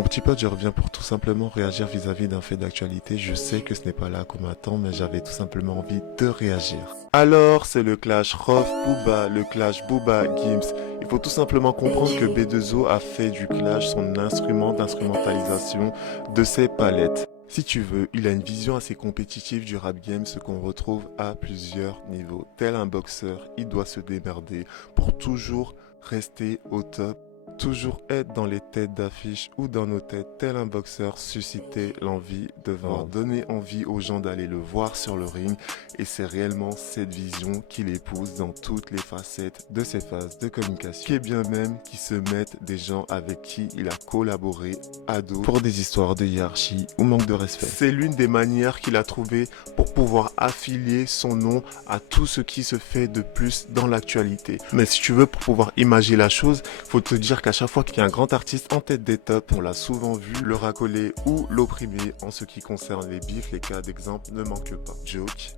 Mon petit pote, je reviens pour tout simplement réagir vis-à-vis d'un fait d'actualité. Je sais que ce n'est pas là qu'on m'attend, mais j'avais tout simplement envie de réagir. Alors, c'est le clash Rof Booba, le clash Booba Gims. Il faut tout simplement comprendre que B2O a fait du clash son instrument d'instrumentalisation de ses palettes. Si tu veux, il a une vision assez compétitive du rap game, ce qu'on retrouve à plusieurs niveaux. Tel un boxeur, il doit se démerder pour toujours rester au top. Toujours être dans les têtes d'affiche ou dans nos têtes, tel un boxeur, susciter l'envie de vendre, donner envie aux gens d'aller le voir sur le ring. Et c'est réellement cette vision qu'il épouse dans toutes les facettes de ses phases de communication. Qui est bien même qui se mettent des gens avec qui il a collaboré à dos pour des histoires de hiérarchie ou manque de respect. C'est l'une des manières qu'il a trouvé pour pouvoir affilier son nom à tout ce qui se fait de plus dans l'actualité. Mais si tu veux, pour pouvoir imaginer la chose, faut te dire qu'à chaque fois qu'il y a un grand artiste en tête des tops, on l'a souvent vu le racoler ou l'opprimer. En ce qui concerne les bifs, les cas d'exemple ne manquent pas. Joke,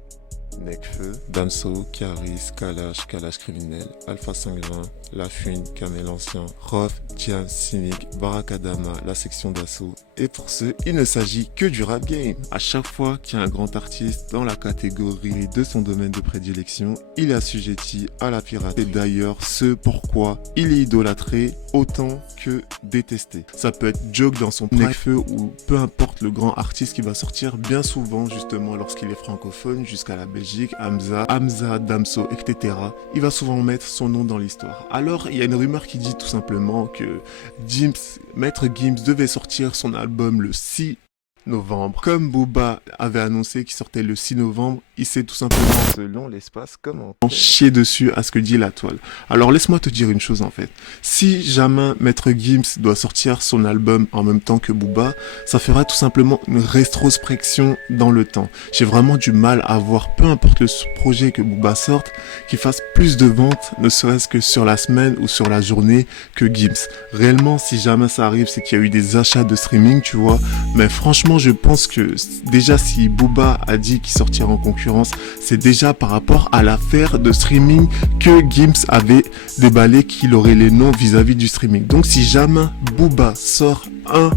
Nekfeu, Damso, Karis, Kalash criminel, Alpha Sanguin, La Fune, Kamel Ancien, Rof, Diam, Cynic, Barakadama, la section d'assaut. Et pour ce, il ne s'agit que du rap game. À chaque fois qu'il y a un grand artiste dans la catégorie de son domaine de prédilection, il est assujetti à la piraterie. C'est d'ailleurs ce pourquoi il est idolâtré autant que détesté. Ça peut être Joke dans son Nekfeu ou peu importe le grand artiste qui va sortir, bien souvent justement lorsqu'il est francophone, jusqu'à la Belgique, Hamza, Damso, etc. Il va souvent mettre son nom dans l'histoire. Alors, il y a une rumeur qui dit tout simplement que Maître Gims devait sortir son album le 6 novembre. Comme Booba avait annoncé qu'il sortait le 6 novembre, il s'est tout simplement, selon l'espace, chier dessus à ce que dit la toile. Alors laisse-moi te dire une chose en fait. Si jamais Maître Gims doit sortir son album en même temps que Booba, ça fera tout simplement une rétrospection dans le temps. J'ai vraiment du mal à voir, peu importe le projet que Booba sorte, qu'il fasse plus de ventes, ne serait-ce que sur la semaine ou sur la journée que Gims. Réellement, si jamais ça arrive, c'est qu'il y a eu des achats de streaming, tu vois. Mais franchement, je pense que déjà si Booba a dit qu'il sortira en concurrence, c'est déjà par rapport à l'affaire de streaming que Gims avait déballé qu'il aurait les noms vis-à-vis du streaming. Donc si jamais Booba sort un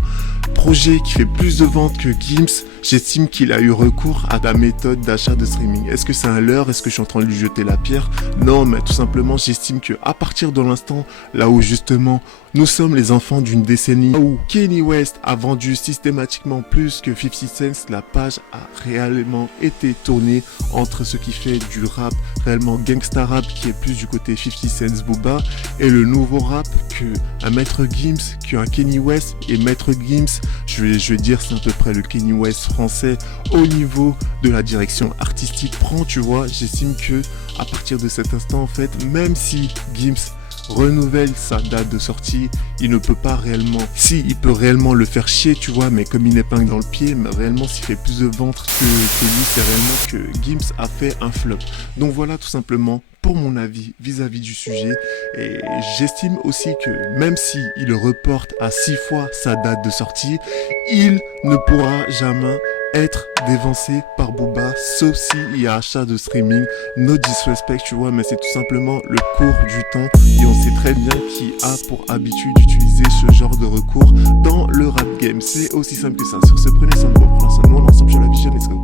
projet qui fait plus de ventes que Gims, j'estime qu'il a eu recours à la méthode d'achat de streaming. Est-ce que c'est un leurre? Est-ce que je suis en train de lui jeter la pierre? Non, mais tout simplement, j'estime que à partir de l'instant, là où justement nous sommes les enfants d'une décennie où Kanye West a vendu systématiquement plus que 50 Cent, la page a réellement été tournée entre ce qui fait du rap réellement gangsta rap qui est plus du côté 50 Cent Booba et le nouveau rap que un Maître Gims, qu'un Kanye West et Maître Gims, je vais dire c'est à peu près le Kanye West français au niveau de la direction artistique prend, tu vois. J'estime que à partir de cet instant en fait, même si Gims renouvelle sa date de sortie, il ne peut pas réellement, si il peut réellement le faire chier, tu vois, mais comme il n'épingle dans le pied, mais réellement s'il fait plus de ventes que lui, c'est réellement que Gims a fait un flop. Donc voilà tout simplement pour mon avis vis-à-vis du sujet, et j'estime aussi que même si il reporte à 6 fois sa date de sortie, il ne pourra jamais être dévancé par Booba, sauf s'il y a achat de streaming. No disrespect, tu vois, mais c'est tout simplement le cours du temps et on sait très bien qui a pour habitude d'utiliser ce genre de recours dans le rap game. C'est aussi simple que ça. Sur ce, prenez soin de vous, prenez soin de nous, ensemble sur la vision, let's go.